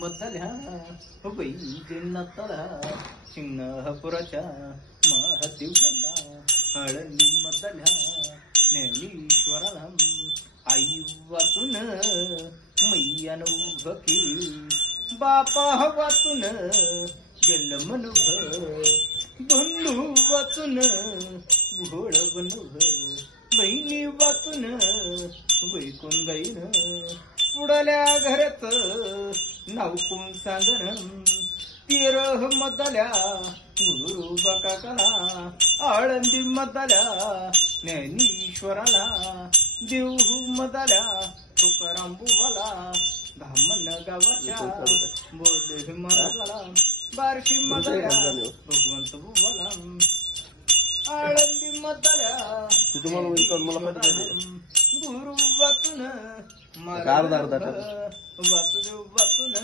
मधल्या वैजनाथाला सिंहपुराच्या महादेवाला हळणी मधल्या ज्ञानेश्वराला आई वाचून मैयान उभकी बापा वाचून जलमनुभ बंधू वाचून घोड बनुभ बहिणी वाचून वैकून गाईन पुढल्या घरात नाव कोण सांगण तेरह मधल्या गुरु बकाकाला आळंदी मधल्या ज्ञानेश्वराला देऊ मधल्या तुकाराम बुवाला धामण गावाच्या बोध महाराजाला बार्शी मधल्या भगवंत बुवाला आळंदी मधल्या गुरु वाचून वासुदेव वाचून